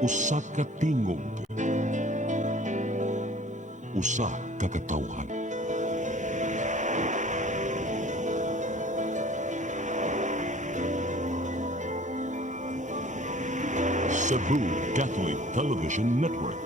Usa ka tingog, usa ka katawhan. Cebu Catholic Television Network.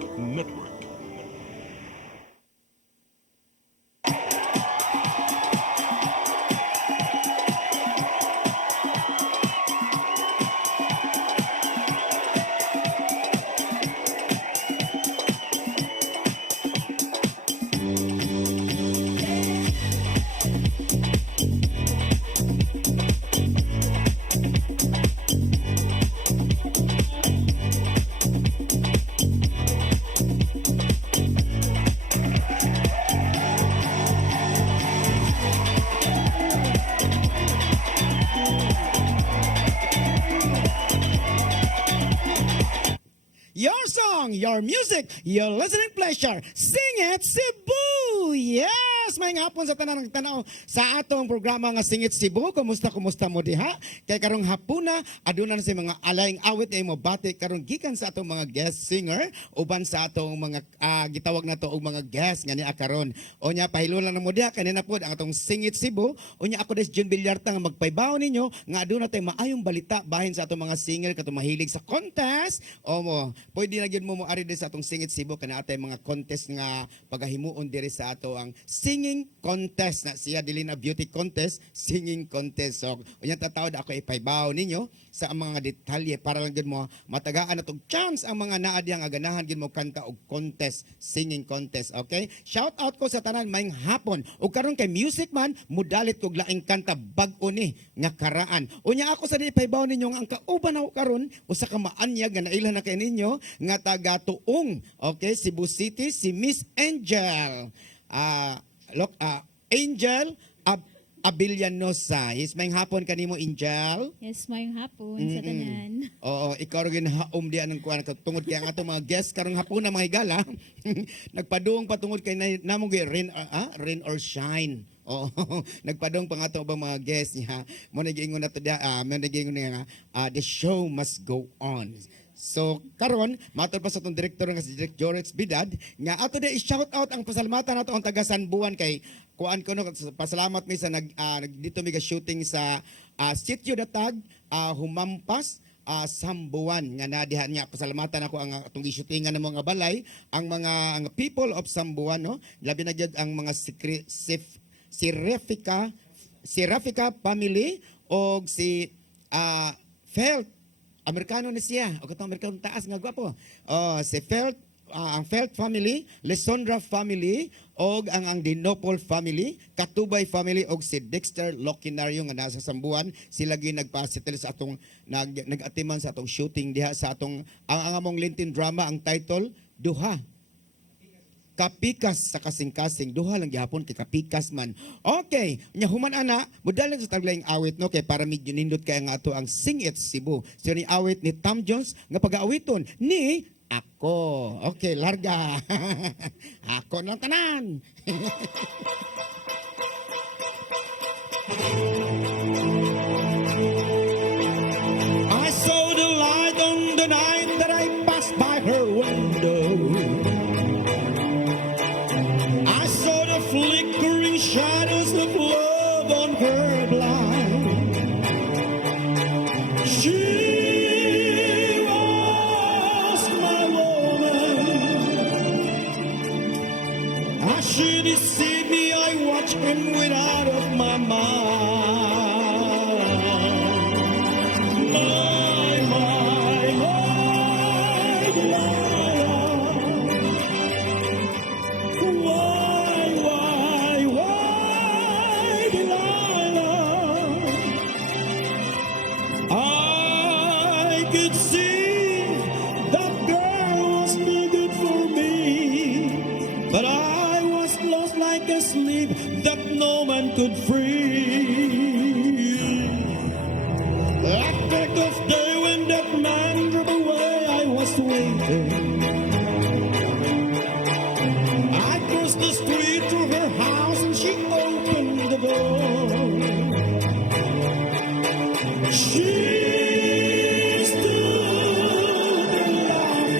Your song, your music, your listening pleasure. Sing it, Cebu! Yes! May hapon sa tanan ng tanaw sa atong programa nga Sing It Cebu. Kumusta mo diha? Kay karong hapuna, adunan sa mga alayng awit na mo bati karong gikan sa atong mga guest singer uban sa atong mga gitawag na to og mga guest nga niya karon. O nya pahilulan na mo diha kanina pod ang atong Sing It Cebu. O nya ako des Jun Villarta nga magpaybaw ninyo nga aduna tay maayong balita bahin sa atong mga singer katong mahilig sa contest. O mo pwede na gyud mo ari sa atong Sing It Cebu kana atay mga contest nga pagahimuon diri sa ato ang singing contest na siya dili na beauty contest, singing contest. So unya tatawad ako ipaybaw ninyo sa mga detalye para lang gyud mo matagaan atong chance ang mga naa diyang ganahan gyud mo kanta og contest, singing contest. Okay? Shout out ko sa tanan maayong hapon. Ug karon kay Music Man mudalit kog laing kanta bag-o ni nga karaan. Unya ako sa di ipaybaw ninyo nga ang kauban ako karon usa ka maanyag nga naila na kay ninyo nga taga Tuong, okay, Cebu City, si Miss Angel. Angel Abilianosa. Yes, may hapon kanimo, Angel. Yes, mayong hapon sa tanan. Oo, ikaw rin haom diyan ng kuwan tungod kay ang ato mga guests karong hapon na mga higala. Nagpaduong patungod kay namong rain or shine. Oh, nagpadong pa nga ito ba mga guests niya. Mo nagiingon na to dia, mo nagiingon nga the show must go on. So karon matod pa sa tong direktor nga si Direk Jorex Bidad nga ato di i-shout out ang pasalamatan nato ang taga Sanbuan kay kuan ko no pasalamat mi sa dito mi shooting sa Sitio Datag Humampas Sambuan nga nadihan niya pasalamatan ako ang atong gi-shootingan ng mga balay ang people of Sambuan no labi na gyud ang mga si Rafika family o si Felt Amerikano ni siya o katong Amerikano taas nga gwapo si Felt ang Felt family, Lesondra family og ang Dinopol family, Katubay family og si Dexter Locinario nga nasa Sambuan sila gi nagpasitel sa atong nag-atiman sa atong shooting diha sa atong ang among Lintin drama ang title Duha Kapikas sa kasing-kasing duha lang gihapon kay kapikas man. Okay, nya human ana, mudalan sa taglayng awit no kay para medyo nindot kay nga ato ang Sing It Cebu. So ni awit ni Tom Jones nga pag-aawiton ni ako. Okay, larga. Ako lang tanan. I saw the light on the night that I passed by her window. Flickering shadows of love on her blind. She was my woman. As she deceived me, I watched him went out of my mind. Could see that girl was no good for me, but I was lost like a sleep that no man could free. That break of day when that man drove away, I was waiting. I crossed the street to her house and she opened the door. She stood and laughed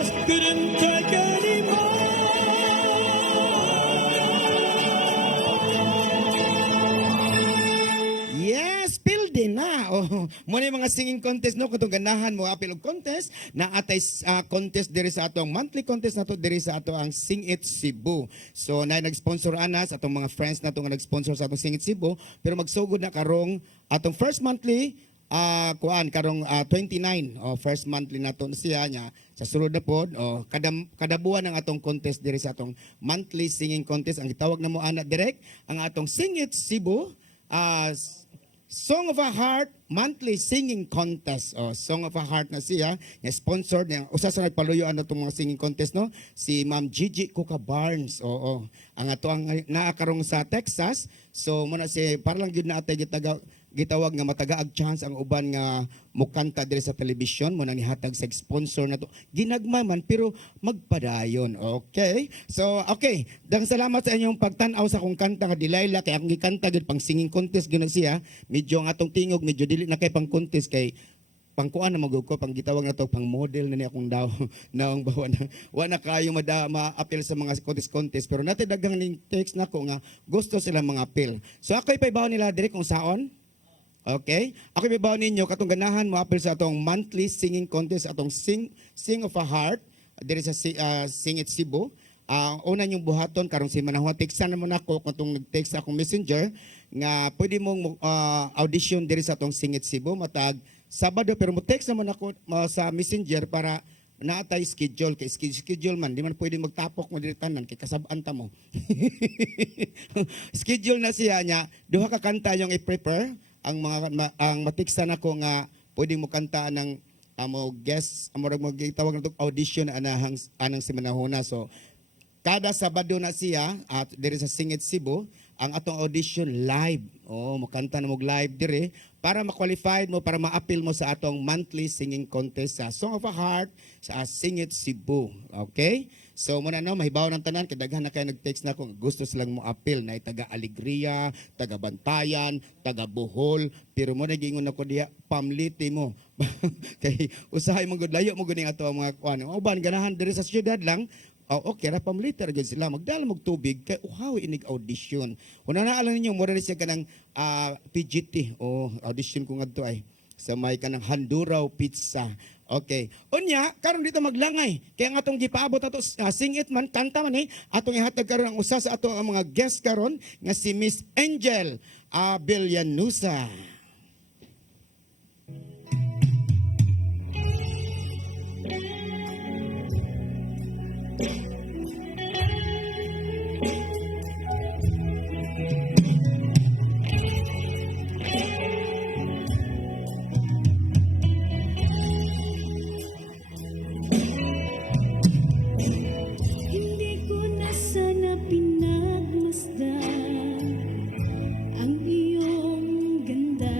just couldn't take anymore. Yes, pilde na. Oh, muna yung mga singing contest no katong ganahan mo apil og contest na atay contest diri sa atong monthly contest nato diri sa ato ang Sing It Cebu. So na nag-sponsor ana sa atong mga friends nato nga nag-sponsor sa atong Sing It Cebu pero magsugod na karong atong first monthly kuan karong 29 first monthly nato siya nya sa sulod na pod kada buwan ang atong contest diri sa atong monthly singing contest ang gitawag na mo ana direct ang atong Sing It Cebu Song of a Heart monthly singing contest. Song of a Heart na siya, na sponsored niya. Usa sa nagpaluyo ano tong mga singing contest no, si Ma'am Gigi Coca Barnes. Oo. Ang ato ang naakarong sa Texas. So muna si para lang gyud na atay gitawag nga matagaag chance ang uban nga mukanta diri sa television mo nang nihatag sa sponsor na to ginagma man pero magpadayon. Okay, so okay, dang salamat sa inyong pagtan-aw sa akong kanta nga Delilah kay akong gikanta gid pang singing contest gina siya medyo ang atong tingog medyo dili na kay pang contest kay pangkuan na magug ko pang gitawag na to pang model na ni akong daw naong bawa na wala kayo ma-appeal sa mga contest pero natin daghang ning text nako nga gusto sila mga appeal. So ako'y paibaw nila dire kung saon. Okay? Ako ibabaw ninyo katong ganahan mo apil sa atong monthly singing contest atong Sing of a Heart diri sa Sing It Cebu. Una yung buhaton karong si manahon textan naman ako katong nag-text akong messenger nga pwede mong audition diri sa atong Sing It Cebu matag Sabado pero mo text naman ako sa messenger para naatay schedule kay schedule man di man pwede magtapok mo diri tanan kay kasab-an ta mo. Schedule na siya nya duha ka kanta yung i-prepare ang ang matiksan ako nga pwede mo kanta ng mo guest mo gitawag na audition anang si manahona. So kada Sabado na siya at diri sa Sing It Cebu ang atong audition live. Mo kanta na mo live dire para ma-qualified mo para ma-appeal mo sa atong monthly singing contest sa Song of a Heart sa Sing It Cebu. Okay? So muna no mahibaw ng tanan kay daghan na kay nag-text na kung gusto silang mo appeal na taga Alegria, taga Bantayan, taga Bohol, pero mo nagingon ako diha pamliti mo. Kay usahay mo gud layo mo gud ning ato ang mga kuan. Uban ganahan diri sa syudad lang. Okay, ra pamliter gid sila magdala mag tubig kay uhaw inig audition. Una na alam ninyo mura siya kanang PGT audition ko ngadto ay sa may kanang Handuraw Pizza. Okay. Unya, karon dito maglangay. Kaya ang atong gipaabot ato Sing It man kanta man atong ihatag karon ang usa sa ato ang mga guest karon nga si Miss Angel Villanusa. Hindi ko na sana pinagmasdan ang iyong ganda.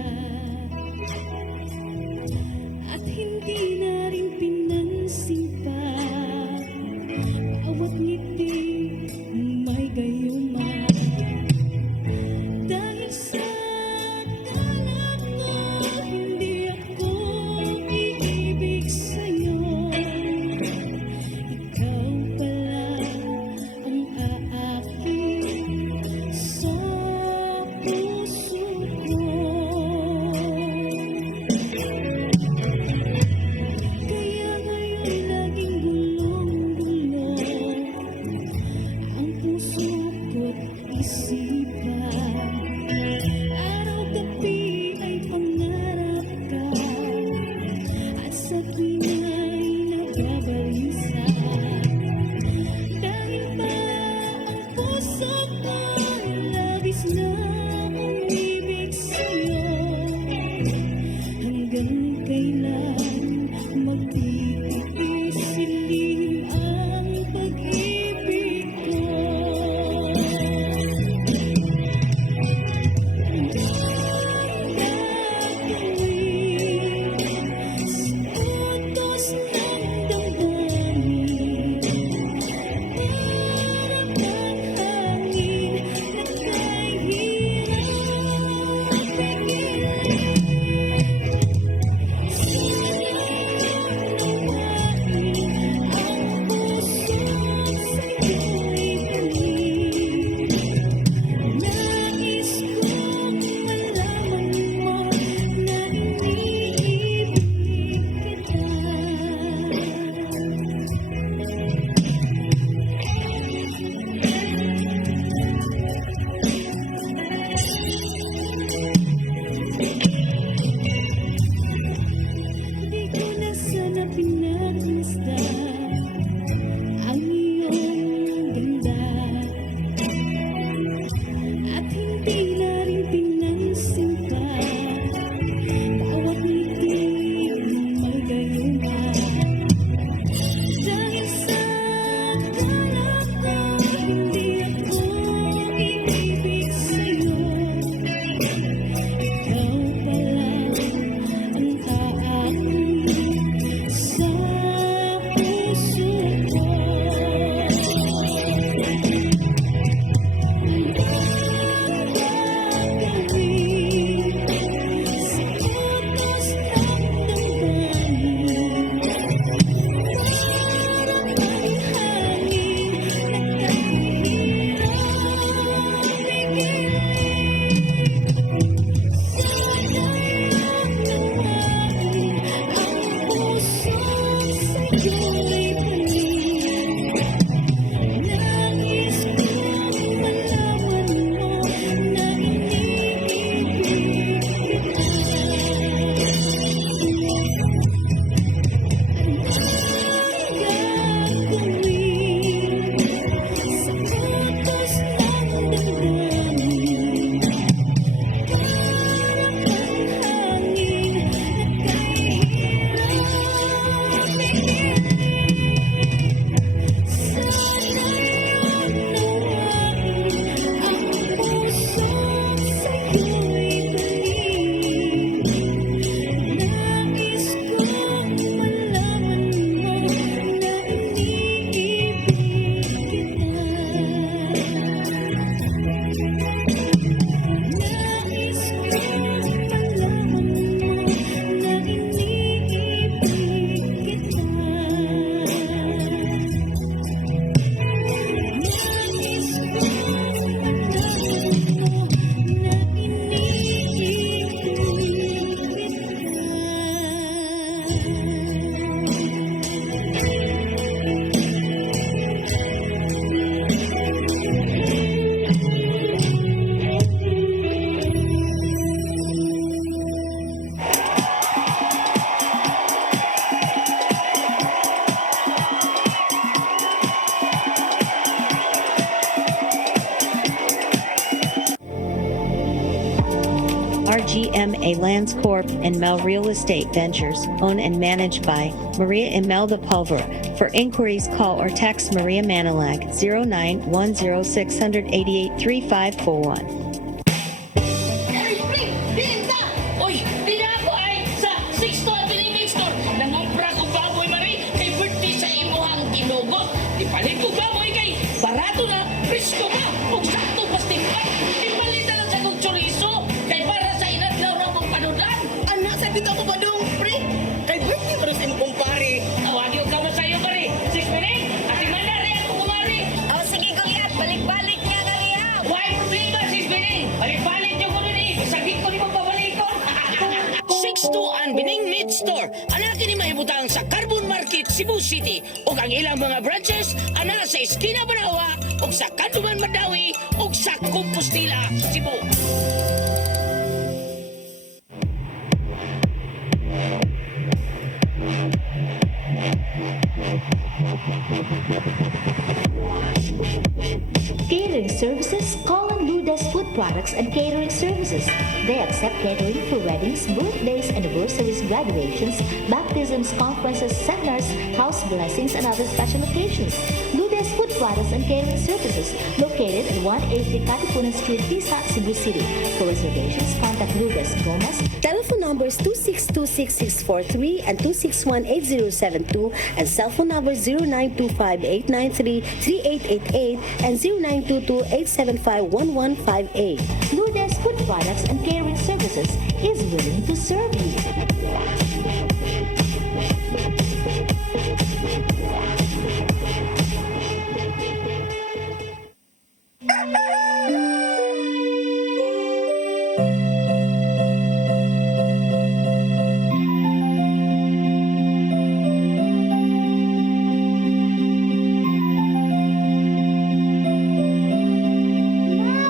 GMA Lands Corp. and Mel Real Estate Ventures, owned and managed by Maria Imelda Pulver. For inquiries, call or text Maria Manilag 0910-688-3541. Ay, pre! Binta! Uy, di na ako ay sa 6 to Avenue Store. Nangopra ko baboy, Mari. Kay birthday sa imuhang ginugot. Ipalit ko baboy kay barato na, presko na. Kung sakto pas timpat. Ipalit na lang sa kong chorizo. Kay para sa inadlaw na mong panudan. Anak, sa dito ako ba dong, pre? Kay birthday pa rin sa imong kumpare. Tawagin ka mo sa'yo, Mari. 6 minutes. Ati manari ako kumari. Oh, sige, Goliath. Balik-balik niya, Goliath. Why problema, 6 minutes? Balik-balik niyo ko nun eh. Saglit ko ni magpabalikon. 6-2 Bining Meat Store. Anak ni mahibutang sa Carbon Market, Cebu City. O ang ilang mga branches, ana sa Esquina Banawa, o sa Kanduman Madawi, o sa Compostela, Cebu. Catering services, call on Lourdes Food Products and Catering Services. They accept catering for weddings, birthdays, anniversaries, graduations, baptisms, conferences, seminars, house blessings, and other special occasions. Lourdes Food Products and Catering Services, located at 180 Katipunan Street, Tisa, Cebu City. For reservations, contact Lourdes Gomez. Telephone numbers 2626643 and 2618072 and cell phone number 0925-893-3888 and 0922-875-1158. Lourdes Food Products and Catering Services is willing to serve you.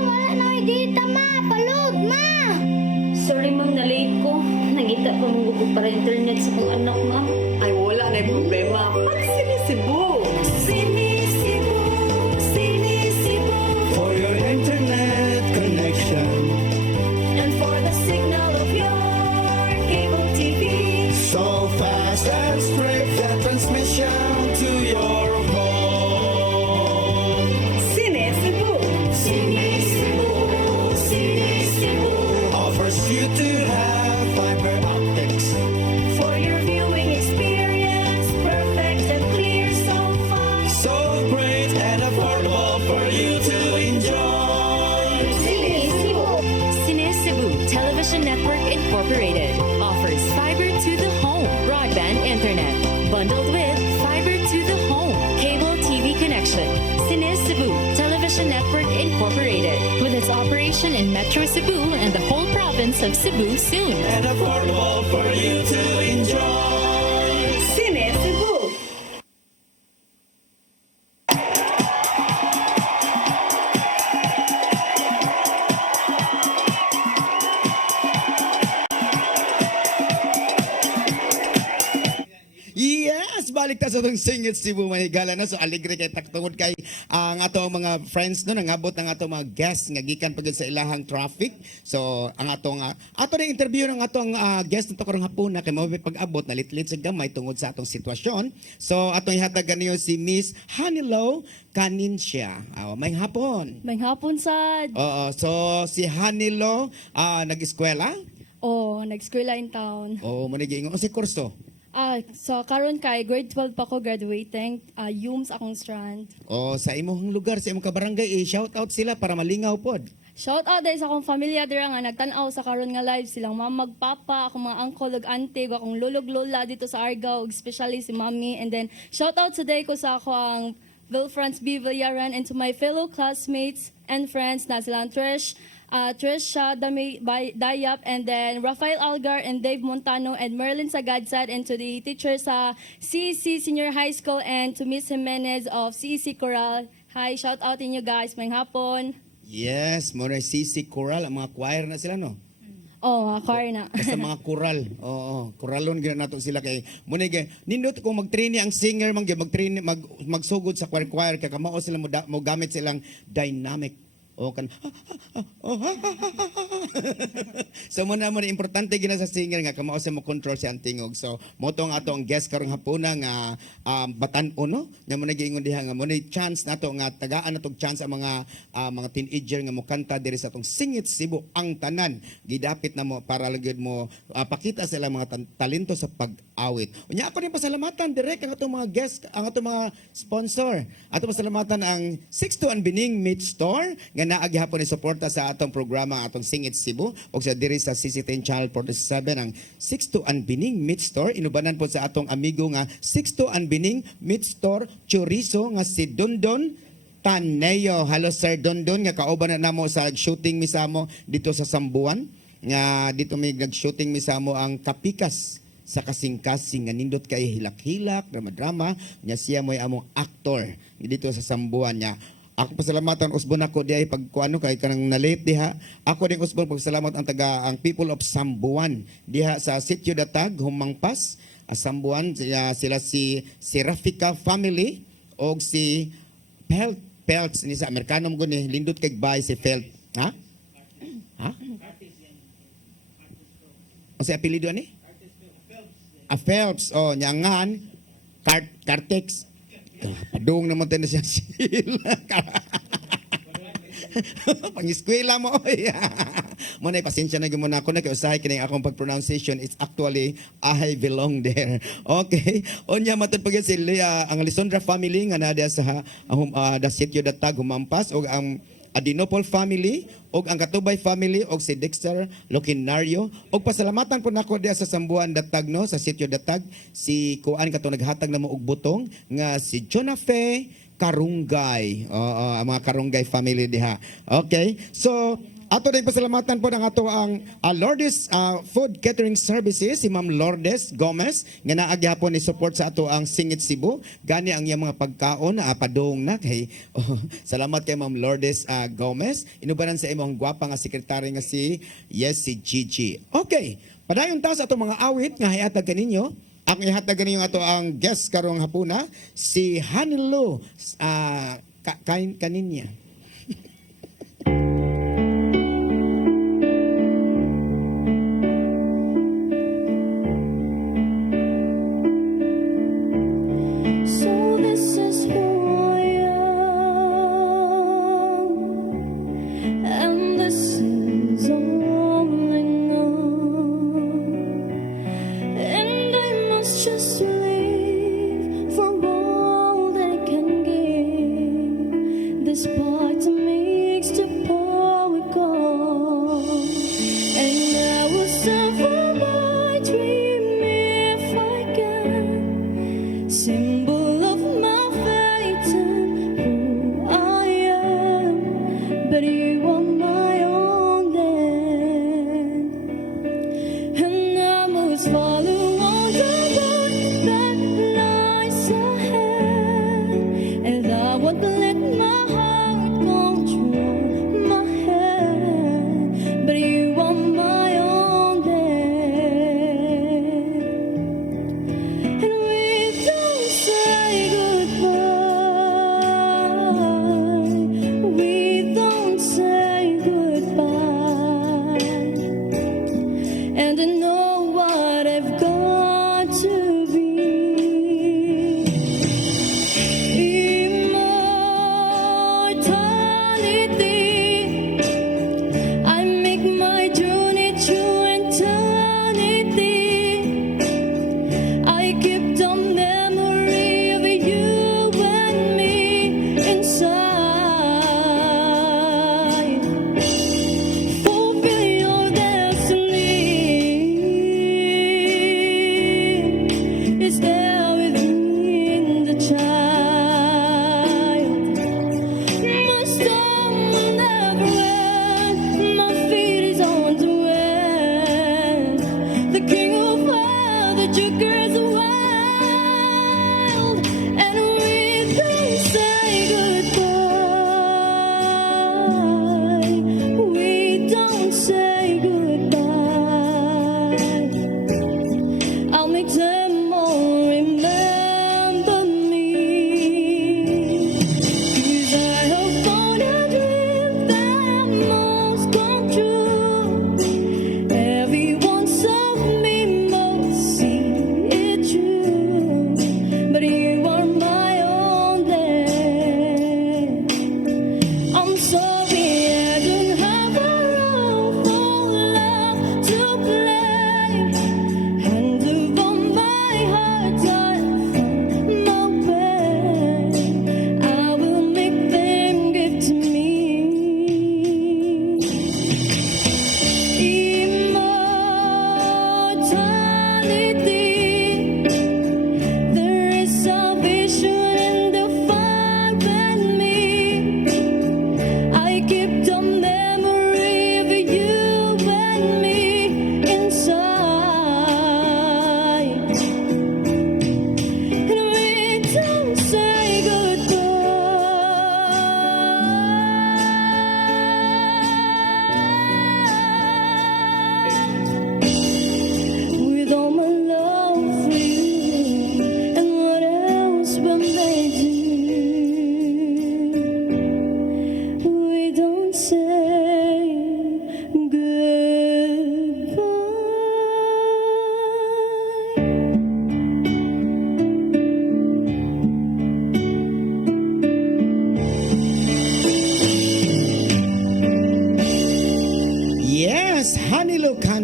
Wala na dita, ma. Palud, ma. Sorry, ma'am, na-late ko. Nangita pa mong gugod para internet sa kong anak, ma'am. Ay, wala na yung problema. Pag sinisibo. Sinisibo, sinisibo. For your internet connection. And for the signal of your cable TV. So fast and straight that transmission to your phone. Sinisibo. Sinisibo, sinisibo. Offers you to have fiber optics. For your viewing experience, perfect and clear so far. So great and affordable for you to enjoy. Sinisibo. Cine Cebu Television Network Incorporated offers fiber to the home broadband internet bundled with fiber to the home cable TV connection. Cine Cebu Television Network Incorporated with its operation in Metro Cebu and the whole province of Cebu soon. And affordable for you to enjoy. Sinisibo. Yes, balik ta sa itong singit Cebu Mahigala na. So aligre kay taktungod kay ang atong mga friends no nangabot ng atong mga guests nga gikan pagid sa ilahang traffic. So ang atong ato na interview ng atong guest nito karong hapon na kay mao pag-abot na litlit sa gamay tungod sa atong sitwasyon. So atong ihatag kaniyo si Miss Hanilo Canincia. May hapon. May hapon sad. Oo, so si Hanilo nag-eskwela? Oh, nag-eskwela in town. Oo, manigingon si kurso. So karon kay grade 12 pa ko graduating. Yums akong strand. O sa imong lugar, sa imong kabarangay, shout out sila para malingaw pod. Shout out dahil sa akong pamilya dira nga nagtan-aw sa karon nga live silang mama magpapa, akong mga uncle ug auntie, ug akong lulog lola dito sa Argao, ug especially si mommy. And then shout out today ko sa akong girlfriends B. Villaran and to my fellow classmates and friends na silang Trish Dayap, and then Rafael Algar and Dave Montano and Merlin Sagadsad, and to the teachers sa CEC Senior High School and to Miss Jimenez of CEC Coral. Hi, shout out inyo guys, may hapon. Yes, mo na CC Coral, ang mga choir na sila, no? Oh, mga choir na. Basta mga coral. Oo, coralon gina nato sila kay muna kay nindot kung mag-train ang singer magsugod sa choir kay kamao sila mo gamit silang dynamic. o kan so mo naman importante gina sa singer nga kamao sa mo control si tingog. So mo tong atong guest karong hapuna nga batan-o no nga mo nagiingon diha nga mo na chance nato nga tagaan natog chance ang mga teenager nga mo kanta diri sa atong Singit Cebu ang tanan gidapit na mo para lagid mo pakita sila mga talento sa pag-awit. Unya ako din pasalamatan direct ang atong mga guest, ang atong mga sponsor. Ato pasalamatan ang 62 Bining Meat Store nga naa gihapon ni suporta sa atong programa atong Singit Cebu o sa diri sa CC10 Channel 47 ang 62 Bining Meat Store inubanan po sa atong amigo nga 62 Bining Meat Store Chorizo nga si Dondon Taneo. Hello Sir Dondon nga kauban na namo sa shooting misamo dito sa Sambuan nga dito may nag-shooting misamo ang Kapikas sa kasing-kasing nga nindot kay hilak-hilak drama-drama nya siya mo'y among aktor dito sa Sambuan niya. Ako pasalamatan usbon ako diay pagkuano kay kanang na-late diha. Ako ding usbon pagsalamat ang people of Sambuan diha sa Sitio Datag Humangpas, Sambuan sila si Rafika family og si Pelts ni sa Amerikano mo guni lindot kay bay si Felt. Ha? O si apelyido ani? Phelps, nyangan, Cartex. Padung naman tayo na siya sila. Pang-eskwela mo. Muna, pasensya na muna ako na kiusahay kining akong pag-pronunciation. It's actually, I belong there. Okay. Onya, matod pag sila, ang Lisondra family, nga na sa Sitio Datag, Humampas, o ang Adinopol family og ang Katubay family og si Dexter Loquinario og pasalamatan po nako diha sa Sambuan Datag no sa Sitio Datag si kuan kato naghatag namo og butong nga si Jonafe Karunggay. Ang mga Karunggay family diha. Okay? So ato din pasalamatan po ng ato ang Lourdes Food Catering Services, si Ma'am Lourdes Gomez, nga naagyapon ni support sa ato ang Singit Cebu. Gani ang iyang mga pagkaon na padung na kay salamat kay Ma'am Lourdes Gomez. Inubanan sa imong gwapa nga sekretary nga si Gigi. Okay, padayon ta sa ato mga awit nga hayatag kaninyo. Ang ihatag kaninyo ato ang guest karong hapuna si Hanilu kaninya. So this is who I am, and this is all I know, and I must just live for all that I can give. This part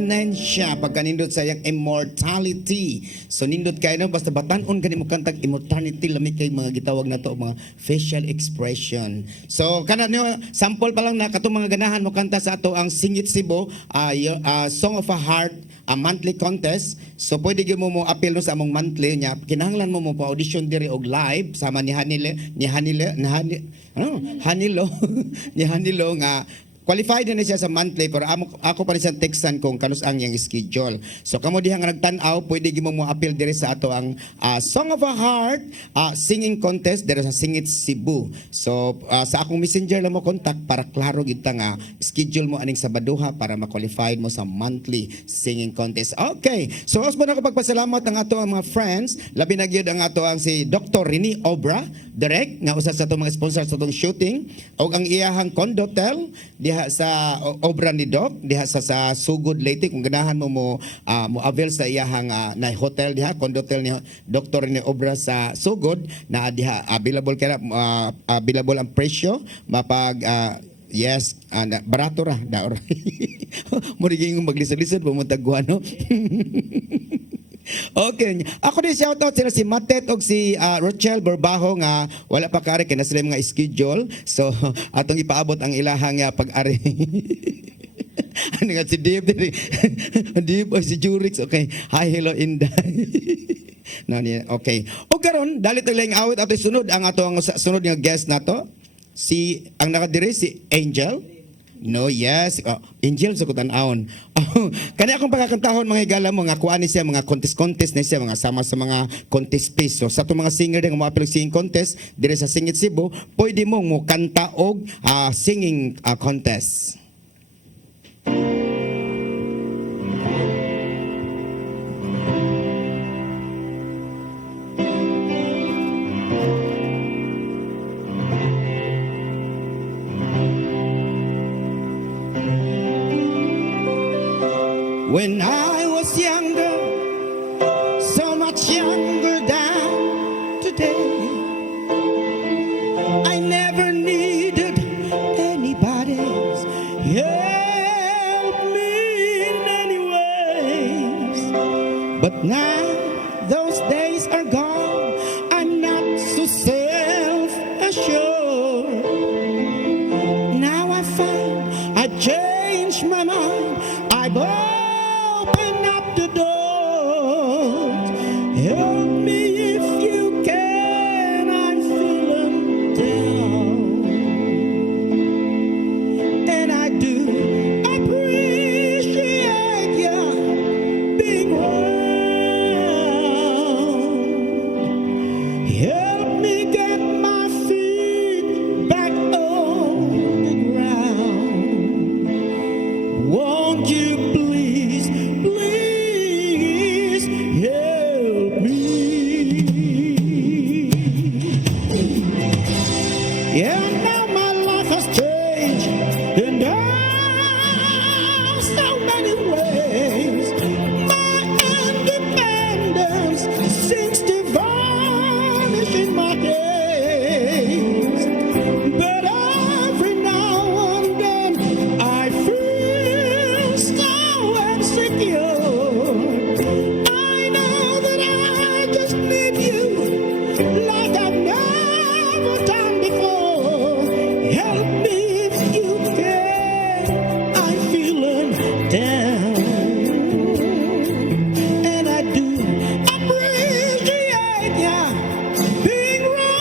permanensya pagkanindot sa iyang immortality. So nindot kayo no, basta batanon kanimo kantag immortality lami kay mga gitawag na to mga facial expression. So kana nyo sample pa lang na katong mga ganahan mo kanta sa ato ang Singit Cebu Song of a Heart a monthly contest. So pwede gyud mo appeal no sa among monthly nya. Kinahanglan mo pa audition diri og live sama ni Hanilo ni Hanilo nga qualified na siya sa monthly pero ako pa rin siyang textan kung kanus ang iyang schedule. So kamo diha nga nagtan-aw pwede gyud mo appeal diri sa ato ang Song of a Heart singing contest diri sa Singit Cebu. So sa akong messenger lang mo contact para klaro gid ta nga schedule mo aning Sabaduha para ma-qualify mo sa monthly singing contest. Okay. So usbo na ko pagpasalamat ang ato ang mga friends, labi na gyud ang ato ang si Dr. Rini Obra direct nga usa sa ato mga sponsor sa atong shooting og ang iyahang Condotel diha sa obra ni Doc diha sa Sugod Leyte kung ganahan mo avail sa iyahang na hotel diha Condotel ni Dr. ni Obra sa Sugod na diha available kaya available ang presyo mapag yes barato ra daor mo riging maglisod-lisod pumunta guano. Okay. Ako din shoutout sila si Matet og si Rochelle Borbaho nga wala pa kare kay na sila mga schedule. So atong ipaabot ang ilahang pag-ari. Ano nga si Dave Dave o si Jurix. Okay. Hi, hello Inday. No, okay. O karon dali tag laing awit ato sunod ang atong sunod nga guest nato. Si ang nakadire si Angel. No, yes. Angel sa kutan-aon. Kani akong pagkakantahon mga higala mo nga kuan ni siya mga contest na siya mga sama sa mga contest piece. So sa to mga singer nga mo-appeal singing contest dire sa Singit Cebu, pwede mo mo kanta og singing contest. When I was younger, so much younger than today, I never needed anybody's help me in any ways. But now those days are gone, I'm not so self-assured. Now I find I changed my mind, I've open up the doors. Help me if you can. I'm feeling down, and I do appreciate you being around. Help me get my feet back on the ground. Won't you please? Please help me. Yeah, now my life has changed in so many ways. My independence seems to vanish in my days. But every now and then I feel so insecure. I know that I just need you like I've never done before. Help me if you can. I'm feeling down, and I do appreciate ya being around.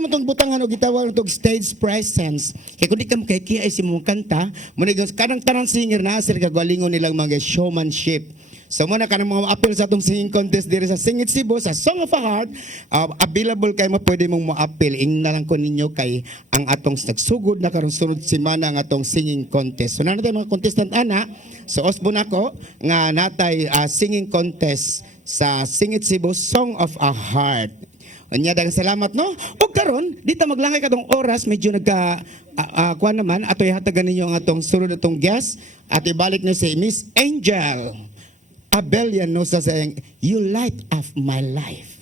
mo itong butangan o gitawag itong stage presence. Kaya kung di ka makakikiay si mong kanta, muna kanang singer na sir kagalingon nilang mga showmanship. So muna ka ng mga appeal sa atong singing contest diri sa Singit Cebu sa Song of a Heart, available kay pwede mong mo-appeal. Ing na lang ko ninyo kay ang atong nagsugod na karon sunod semana ang atong singing contest. So natin mga contestant ana, so osbon ako nga natay singing contest sa Singit Cebu Song of a Heart. Anya daghang salamat no. Og karon dito maglangay katong oras medyo nagka kuan naman ato ihatagan ninyo ang atong sunod atong guest at ibalik na si Miss Angel Abelian no sa sayang You Light Up My Life.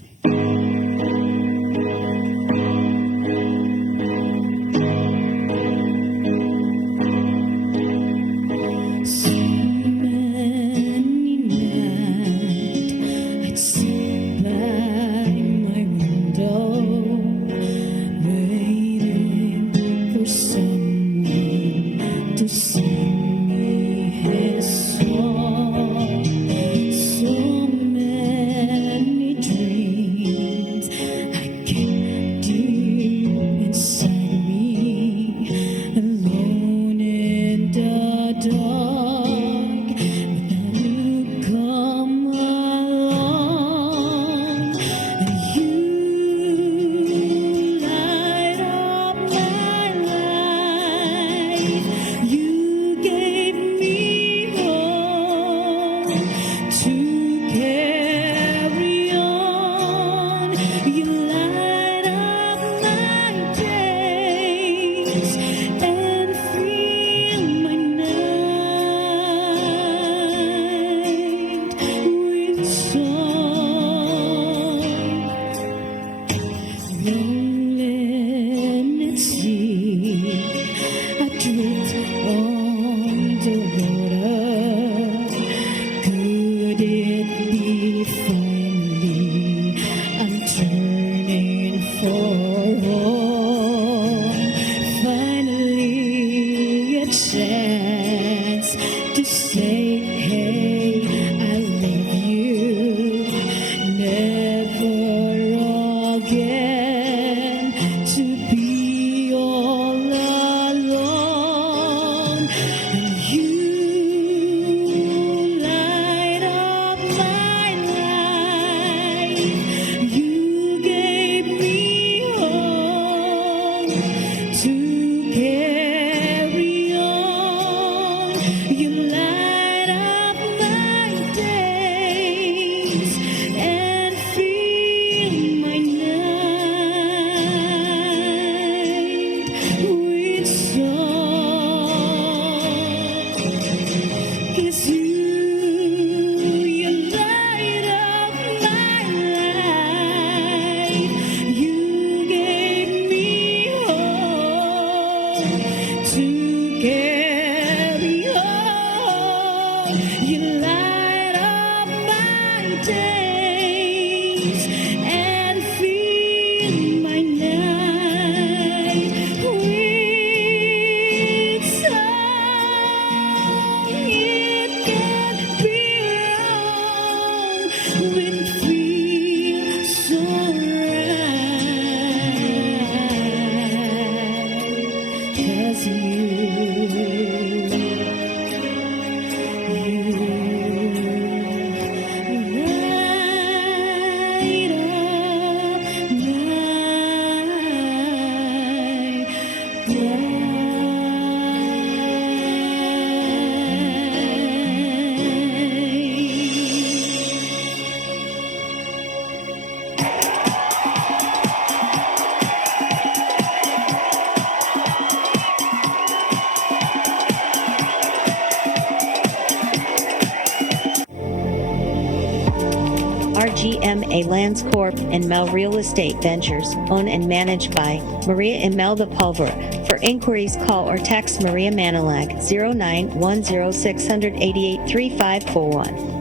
RGMA Lands Corp. and Mel Real Estate Ventures, owned and managed by Maria Imelda Pulver. For inquiries, call or text Maria Manilag 0910-688-3541.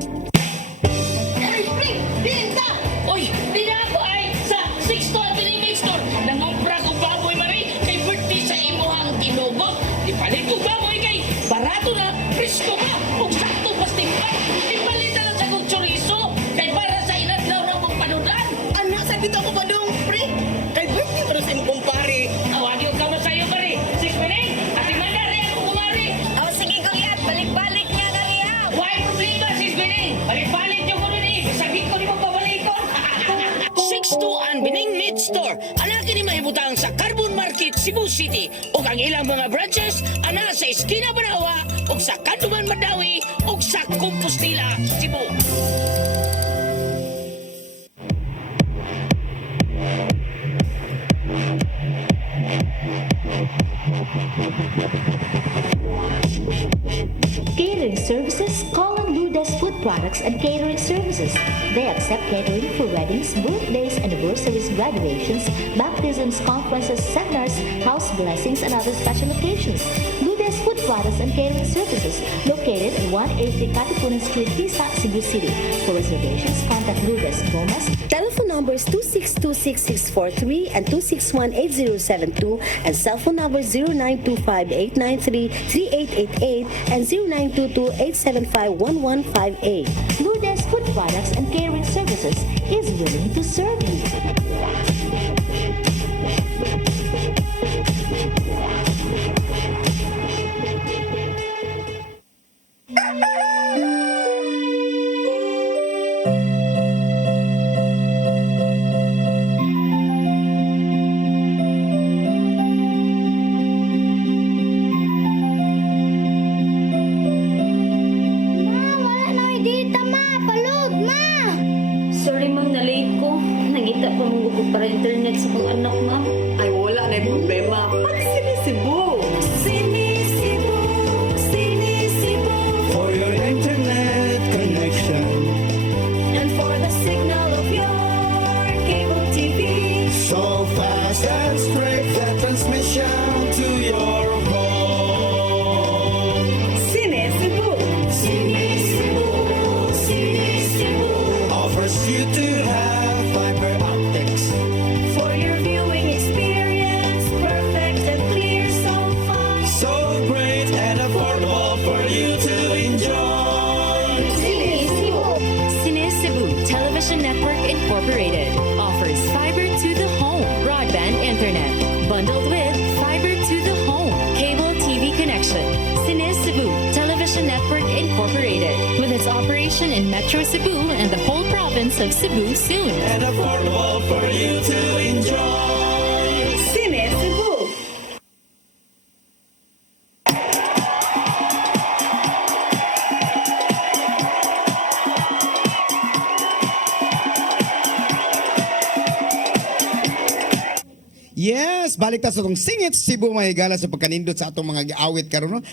Oy, di na ako ay sa 6 store Pinimig Store. Nangumpra ko baboy mari kay birthday sa imuhang ginugot. Ipalit ko baboy kay barato na, presko pa, ug sakto pas timpan. Ipalit na lang sa kong chorizo kay para sa inadlaw na mong panudan. Anak, sa dito ako ba dong, pre? Kay birthday para sa imong City ug ang ilang mga branches ana sa Esquina Banawa ug sa Kanduman Madawi ug sa Compostela, Cebu. Catering services, call on Lourdes Food Products and Catering Services. They accept catering for weddings, birthdays, anniversaries, graduations, baptisms, conferences, seminars, house blessings, and other special occasions. Lourdes Food Products and Catering Services, located at 183 Katipunan Street, Tisa, Cebu City. For reservations, contact Lourdes Gomez. Telephone numbers 2626643 and 2618072 and cell phone number 0925-893-3888 and 0922-875-1158. Lourdes Food Products and Catering Services is willing to serve you. Sorry ma'am, na-late ko. Nangita pa mong gugod para internet sa kong anak ma'am. Ay, wala na problema. Pag sinisibo. Sinisibo, sinisibo, For your internet connection, and for the signal of your cable TV. so fast and straight the transmission to your home. Sinisibo. Sinisibo, sinisibo, Offers you to have fiber optics. for your viewing experience, perfect and clear so far. So great and affordable for you to enjoy. Sinisibo. Cine Cebu Television Network Incorporated offers fiber to the home broadband internet bundled with fiber to the home cable TV connection. Cine Cebu Television Network Incorporated with its operation in Metro Cebu and the whole province of Cebu soon. And affordable for you to enjoy. Sinisibo. Yes, balik ta sa itong Singit Cebu mahigala sa pagkanindot sa atong mga awit karon no.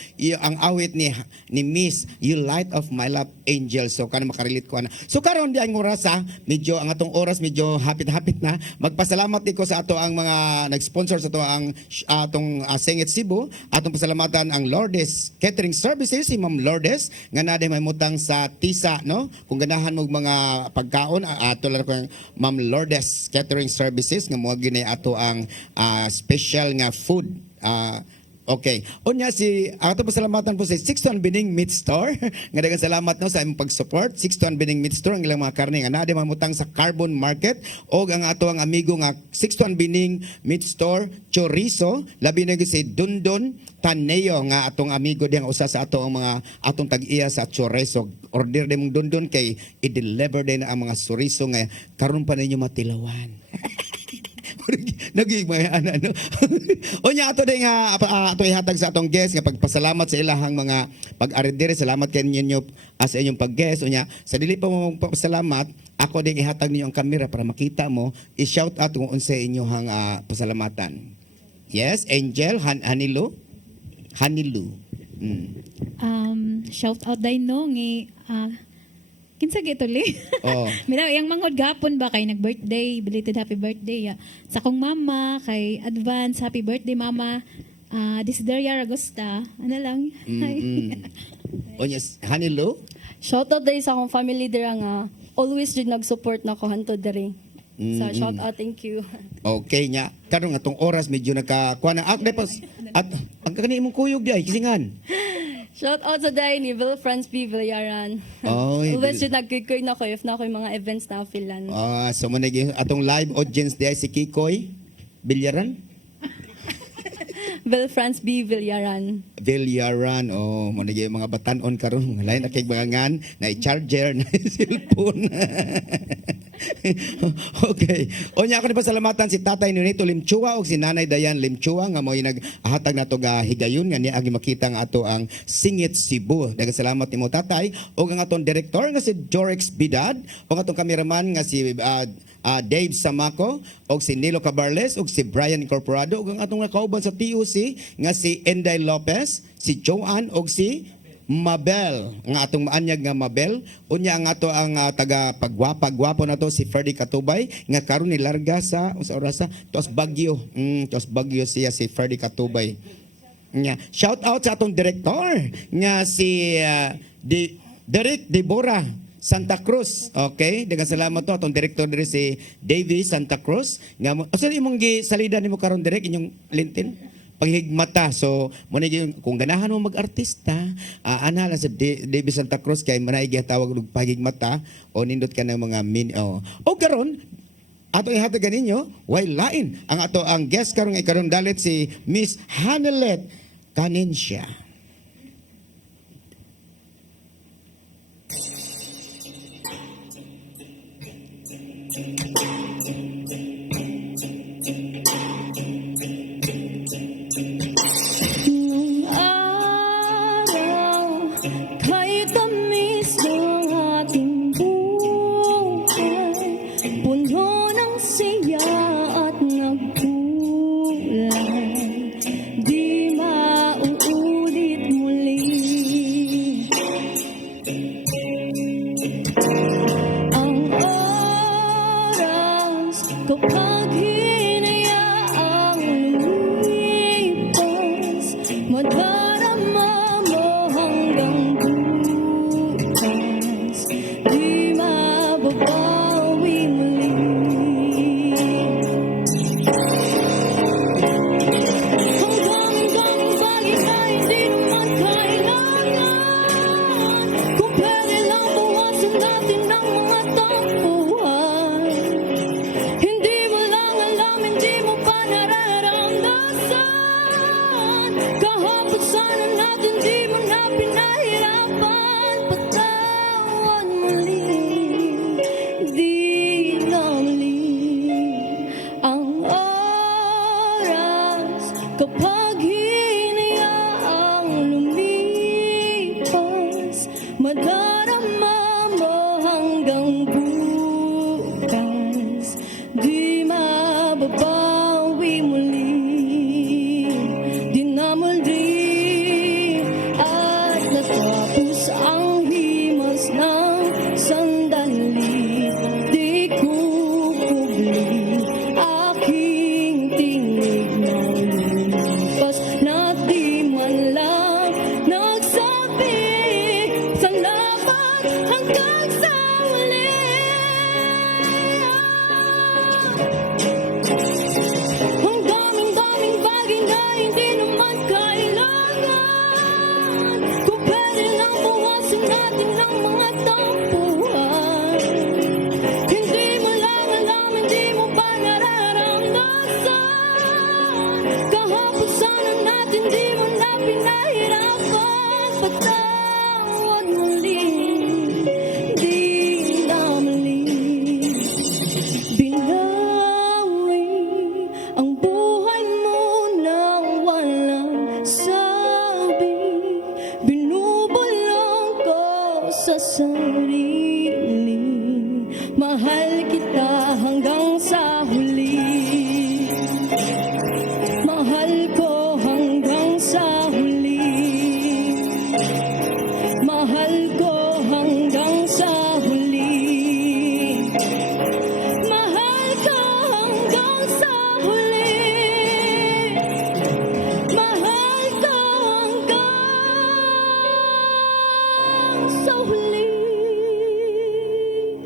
Ang awit ni Miss You Light of My Love Angel. So kana makarelate ko ana. So karon di ang oras medyo ang atong oras medyo hapit-hapit na. Magpasalamat ko sa ato ang mga nag-sponsor sa ato ang atong Singit Cebu. Atong pasalamatan ang Lourdes Catering Services, si Ma'am Lourdes nga naday mamutang sa Tisa no. Kung ganahan mo mga pagkaon ato lang ko ang Ma'am Lourdes Catering Services nga moagi ginay ato ang special nga food. Okay. Unya si ato pasalamatan po sa 61 Bining Meat Store. Nga daghang salamat no sa imong pag-support. 61 Bining Meat Store ang ilang mga karne nga naa mamutang sa Carbon Market o ang ato ang amigo nga 61 Bining Meat Store Chorizo labi na gyud si Dundon Taneo nga atong amigo diyang usa sa ato ang mga atong tag-iya sa chorizo. Order din mong Dundon kay i-deliver din ang mga chorizo nga karon pa ninyo matilawan. Naging mga ano. Unya ato din nga ato ihatag sa atong guest nga pagpasalamat sa ilahang mga pag-aridire. Salamat kay ninyo sa inyong pag-guest. Unya sa dili pa mo pasalamat, ako din ihatag ninyo ang kamera para makita mo. I-shout out kung unsa inyong pasalamatan. Yes, Angel Hanilu. Shout out day no ngi kinsa gituli. Oh. Mira yang mangod gapon ba kay nag-birthday, belated happy birthday sa kong mama kay advance happy birthday mama. Desideria Ragosta. Ano lang. Unya Hanilu. Shout out day sa akong family dira nga always jud nag-support nako hantod diri. So shout out, thank you. Okay nya. Karon atong oras medyo nakakuha na. At ang kani imong kuyog di ay kisingan. Shout out sa day ni Will Franz B. Villayaran. Oy, Always yun nagkikoy na ko if na ko yung mga events na filan. So managi atong live audience di ay si Kikoy Bilyaran. Will Franz B. Villayaran. Vilyaran, managi mga batanon karon, lain na kay mga ngan, na charger, na cellphone. Okay. Unya ako ni pasalamatan si Tatay Nunito Limchua o si Nanay Dayan Limchua nga mo'y naghatag nato ga higayon nga niya agi makita nga ato ang Singit Cebu. Daghang salamat nimo Tatay o ang atong direktor nga si Jorex Bidad o ang atong kameraman nga si Dave Samaco o si Nilo Cabarles o si Brian Incorporado o ang atong nakauban sa TUC nga si Enday Lopez, si Joanne o si Mabel, nga atong maanyag nga Mabel. Unya ang ato ang taga pagwapo na to si Ferdy Katubay nga karon ni larga sa orasa tos Bagyo. Tos Bagyo siya si Ferdy Katubay. Nya shout out sa atong direktor nga si Derek Deborah Santa Cruz. Okay, daghang salamat to atong direktor diri si Davy Santa Cruz nga asa imong gisalida nimo karon direk inyong LinkedIn paghigmata. So muna kung ganahan mo mag-artista, ana lang sa Davy Santa Cruz kay manay gihatawag og paghigmata o nindot ka ng mga o karon ato ihatagan ninyo way lain ang ato ang guest karon karon dalit si Miss Hanelet Canencia. Kapag hinayaang lumipas, madarama mo hanggang bukas, di mababawi muli. Ang daming-daming bagay na hindi naman kailangan, kung pwede lang bawasan natin ang mga tampuhan. Hindi mo lang alam, hindi mo pa nararamdaman. Kahapon sana natin, di mo na pinahirapan. Patawan muli, di na muli ang oras. Kapag hinayaang lumipas, madarama mo hanggang bukas, di mababawi muli, di na muli. At natapos ang himas ng sandali, di kukubli aking tinig na lumipas, na di man lang nagsabi salamat hanggang sa huli. Ang daming-daming bagay na hindi naman kailangan, kung pwede lang bawasan natin ang mga tampuhan. Hindi mo lang alam, hindi mo pa nararamdaman. Kahapon sana natin, di mo na pinahirapan. Patawad muli, di na muli. Binawi ang buhay mo nang walang sabi. Binubulong ko sa sarili, mahal kita hanggang sa huli. Mahal ko hanggang sa huli. Mahal ko hanggang sa huli. Mahal ko hanggang sa huli. Mahal ko hanggang sa huli.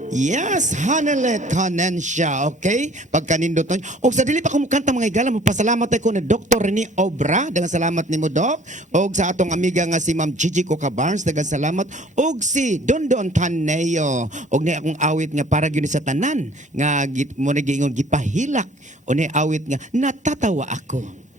Yes, Hanelet Canencia, okay? Pagkanindoton. O sa dili pa kumukanta mga igala, magpasalamat ako na Dr. Rene Obra. Dagang salamat ni mo, Doc. O sa atong amiga nga si Ma'am Gigi Coca Barnes. Dagang salamat. O si Dondon Taneo. O na akong awit nga para yun sa tanan. Nga mo nagiingon gipahilak. O na awit nga natatawa ako.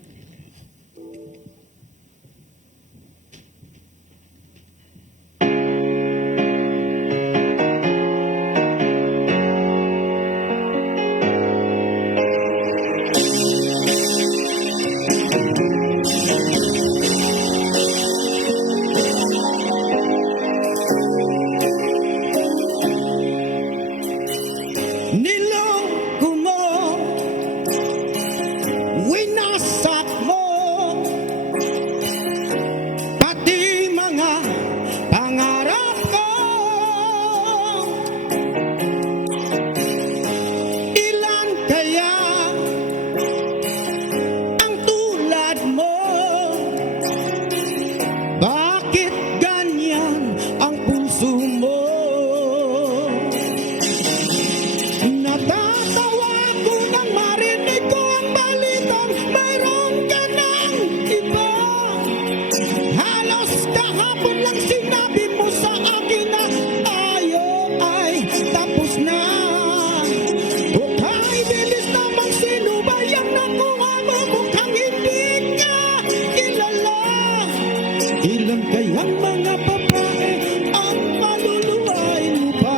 Ilan kayang mga babae ang maluluay mo pa?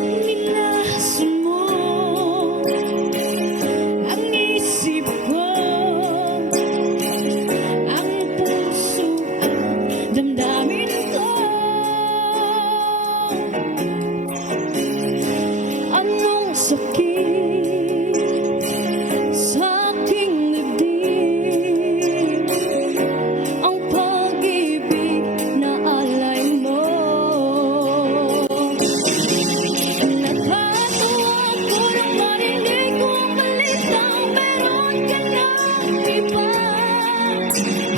Minasan mo ang isip ko, ang puso, ang damdamin ko. Anong sakit sa aking dibdib, ang pag-ibig na alay mo. Nakatawa ko nang marinig ko ang balitang meron ka ng iba.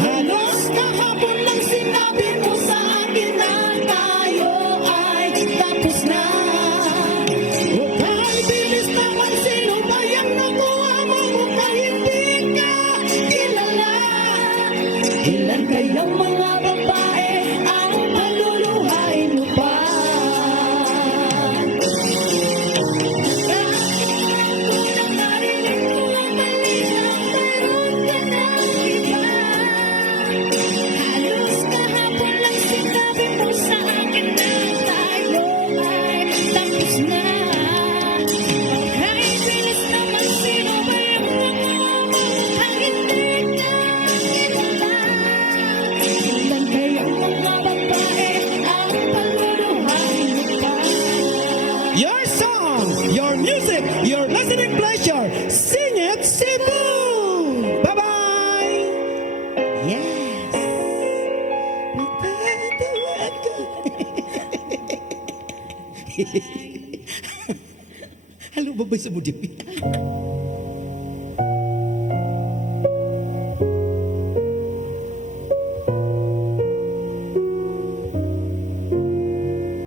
Halos kahapon lang sinabi mo sa akin na tayo ay tapos na. O kahit bilis naman, sino ba yung nakuha mo mukha hindi ka kilala? Ilan kayang mga babae ang maluluhay mo pa? Halos kahapon lang sinabi mo sa akin na tayo ay tapos na. Kahit bilis naman, sino ba yung nakuha mo ang hindi ka kilala? Ilan kayang mga babae ang paluluhay mo pa? Your song, your music, your listening pleasure. Sing it, Cebu! Bye-bye! Yes! Nagtatawag ko. Halo, babay sa mo, Dipi.